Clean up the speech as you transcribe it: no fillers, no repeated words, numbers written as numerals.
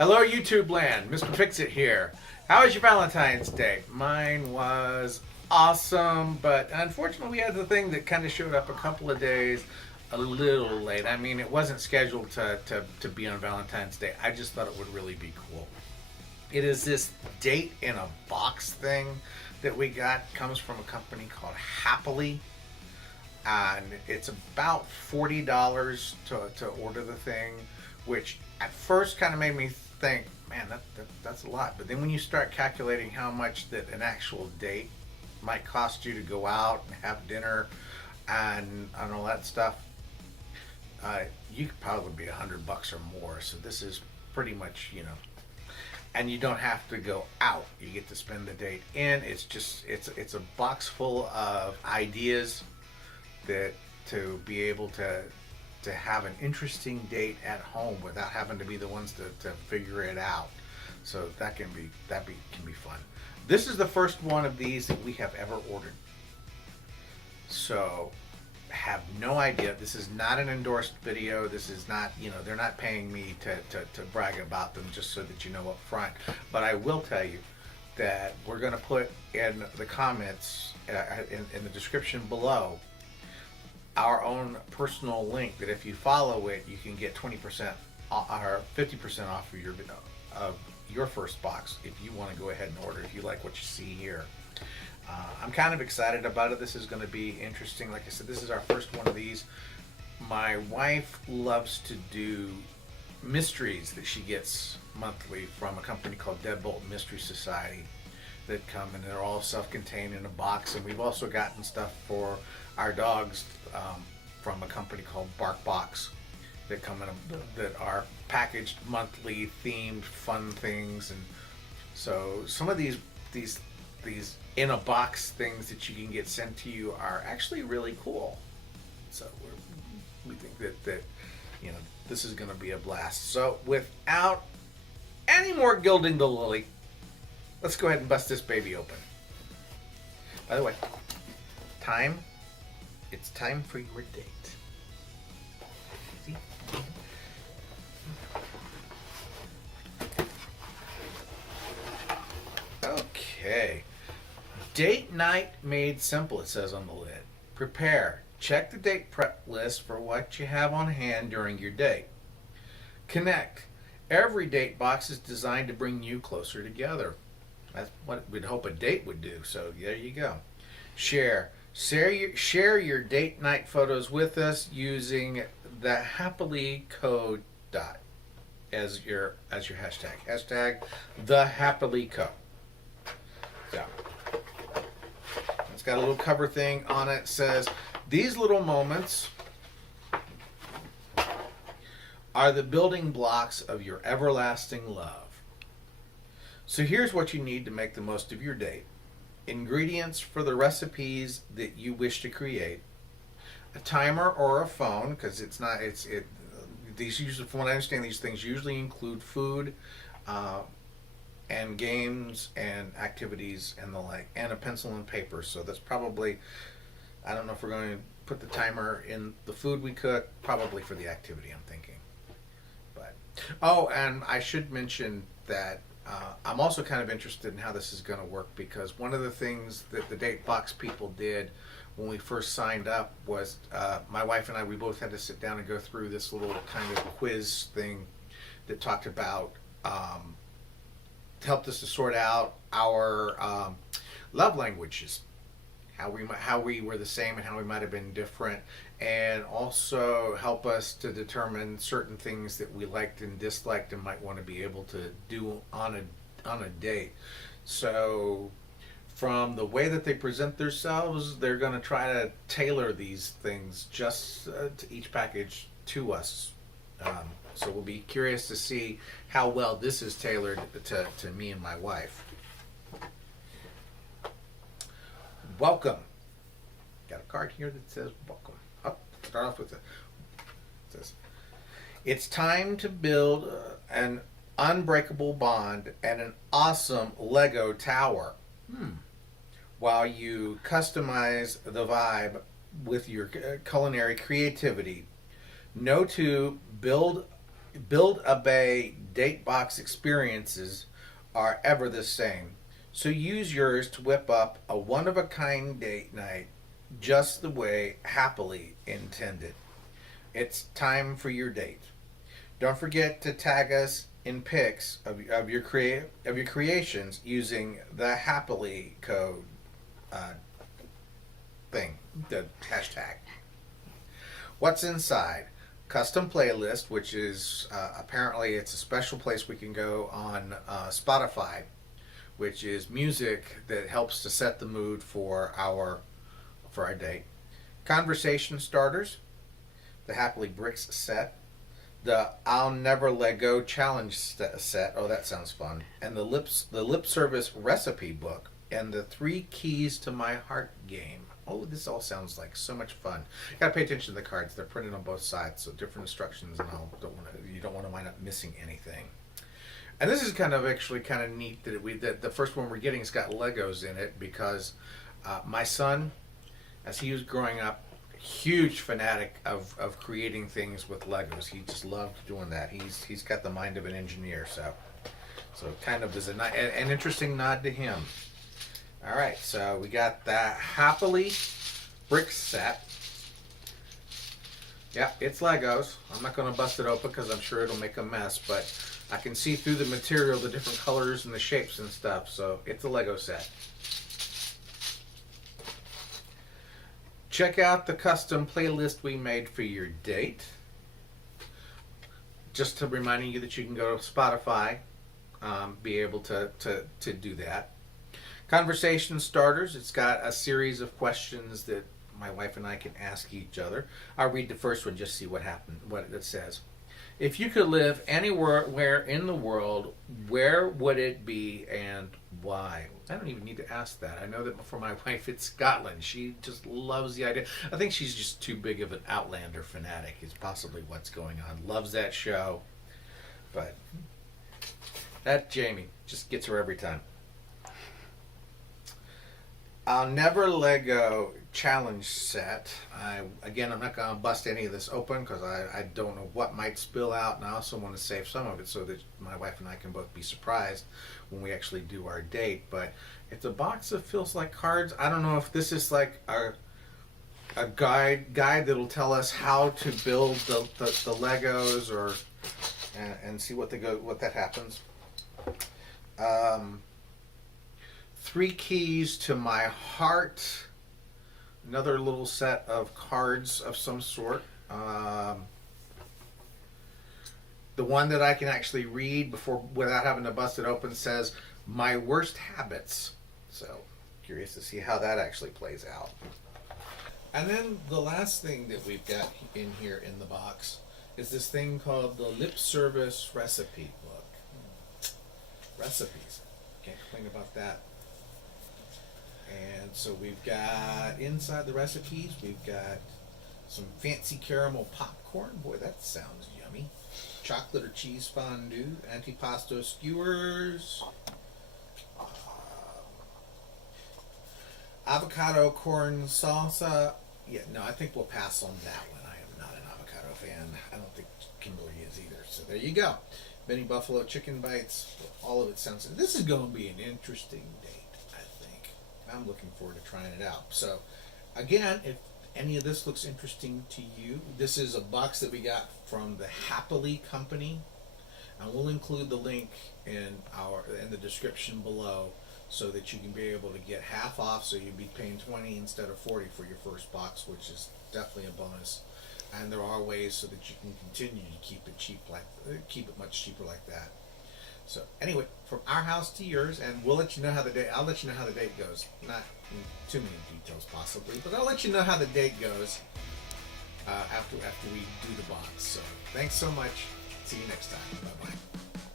Hello, YouTube land. Mr. Fix-It here. How was your Valentine's Day? Mine was awesome, but unfortunately, we had the thing that kind of showed up a couple of days a little late. I mean, it wasn't scheduled to be on Valentine's Day. I just thought it would really be cool. It is this date in a box thing that we got. Comes from a company called Happily, and it's about $40 to order the thing, which at first kind of made me think, man, that's a lot. But then when you start calculating how much that an actual date might cost you to go out and have dinner and all that stuff, you could probably be $100 or more. So this is pretty much, and you don't have to go out. You get to spend the date in. It's a box full of ideas that to be able to have an interesting date at home without having to be the ones to figure it out. So that can be fun. This is the first one of these that we have ever ordered. So have no idea. This is not an endorsed video. This is not, they're not paying me to brag about them, just so that you know up front. But I will tell you that we're going to put in the comments, in the description below, our own personal link that if you follow it, you can get 20% or 50% off of your first box if you want to go ahead and order, if you like what you see here. I'm kind of excited about it. This is going to be interesting. Like I said, this is our first one of these. My wife loves to do mysteries that she gets monthly from a company called Deadbolt Mystery Society that come, and they're all self-contained in a box. And we've also gotten stuff for our dogs from a company called BarkBox that come in that are packaged monthly, themed fun things. And so some of these in a box things that you can get sent to you are actually really cool. So we think that this is going to be a blast. So without any more gilding the lily, let's go ahead and bust this baby open. By the way, it's time for your date. See? Okay. Date night made simple, it says on the lid. Prepare. Check the date prep list for what you have on hand during your date. Connect. Every date box is designed to bring you closer together. That's what we'd hope a date would do. So there you go. Share your date night photos with us using the Happily code as your hashtag. Hashtag the Happily Co. So it's got a little cover thing on it. It says, these little moments are the building blocks of your everlasting love. So here's what you need to make the most of your date. Ingredients for the recipes that you wish to create. A timer or a phone, because these usually, from what I understand, these things usually include food, and games and activities and the like, and a pencil and paper. So that's probably, I don't know if we're going to put the timer in the food we cook, probably for the activity, I'm thinking. But, oh, and I should mention that I'm also kind of interested in how this is going to work, because one of the things that the Date Box people did when we first signed up was my wife and I, we both had to sit down and go through this little kind of quiz thing that talked about, helped us to sort out our love languages, how we were the same and how we might have been different, and also help us to determine certain things that we liked and disliked and might want to be able to do on a date. So from the way that they present themselves, they're going to try to tailor these things just to each package to us. So we'll be curious to see how well this is tailored to me and my wife. Welcome. Got a card here that says welcome. Start off with it. It says, it's time to build an unbreakable bond and an awesome Lego tower. While you customize the vibe with your culinary creativity, know to build Build-A-Bay date box experiences are ever the same. So use yours to whip up a one-of-a-kind date night just the way happily intended. It's time for your date. Don't forget to tag us in pics of your creations using the happily code uh, thing, the hashtag. What's inside? Custom playlist, which is apparently it's a special place we can go on Spotify, which is music that helps to set the mood for our date. Conversation starters, the Happily Bricks set, the I'll Never Let Go challenge set. Oh, that sounds fun. And the lip service recipe book and the 3 keys to my heart game. Oh, this all sounds like so much fun. You gotta pay attention to the cards. They're printed on both sides, so different instructions, and you don't want to wind up missing anything. And this is actually kind of neat that the first one we're getting has got Legos in it because my son, as he was growing up, huge fanatic of creating things with Legos. He just loved doing that. He's got the mind of an engineer, so kind of is an interesting nod to him. All right, so we got that Happily Brick set. Yeah, it's Legos. I'm not going to bust it open because I'm sure it'll make a mess, but I can see through the material, the different colors and the shapes and stuff, so it's a Lego set. Check out the custom playlist we made for your date. Just to reminding you that you can go to Spotify, be able to do that. Conversation starters, it's got a series of questions that my wife and I can ask each other. I'll read the first one, just see what it says. If you could live anywhere in the world, where would it be and why? I don't even need to ask that. I know that for my wife, it's Scotland. She just loves the idea. I think she's just too big of an Outlander fanatic is possibly what's going on. Loves that show. But that Jamie just gets her every time. I'll Never Let Go challenge set. I'm not going to bust any of this open because I don't know what might spill out, and I also want to save some of it so that my wife and I can both be surprised when we actually do our date. But it's a box that feels like cards. I don't know if this is like a guide that'll tell us how to build the Legos and see what that happens. 3 keys to my heart. Another little set of cards of some sort. The one that I can actually read without having to bust it open says my worst habits. So curious to see how that actually plays out. And then the last thing that we've got in here in the box is this thing called the Lip Service Recipe Book. Recipes. Can't complain about that. And so we've got inside the recipes, we've got some fancy caramel popcorn. Boy, that sounds yummy. Chocolate or cheese fondue, antipasto skewers, avocado corn salsa. Yeah, no, I think we'll pass on that one. I am not an avocado fan. I don't think Kimberly is either. So there you go. Mini buffalo chicken bites. All of it sounds. This is going to be an interesting day. I'm looking forward to trying it out. So, again, if any of this looks interesting to you, this is a box that we got from the Happily Company, and we'll include the link in the description below so that you can be able to get half off. So you'd be paying $20 instead of $40 for your first box, which is definitely a bonus. And there are ways so that you can continue to keep it much cheaper like that. So anyway, from our house to yours, and I'll let you know how the date goes. Not in too many details possibly, but I'll let you know how the date goes after we do the box. So thanks so much. See you next time. Bye bye.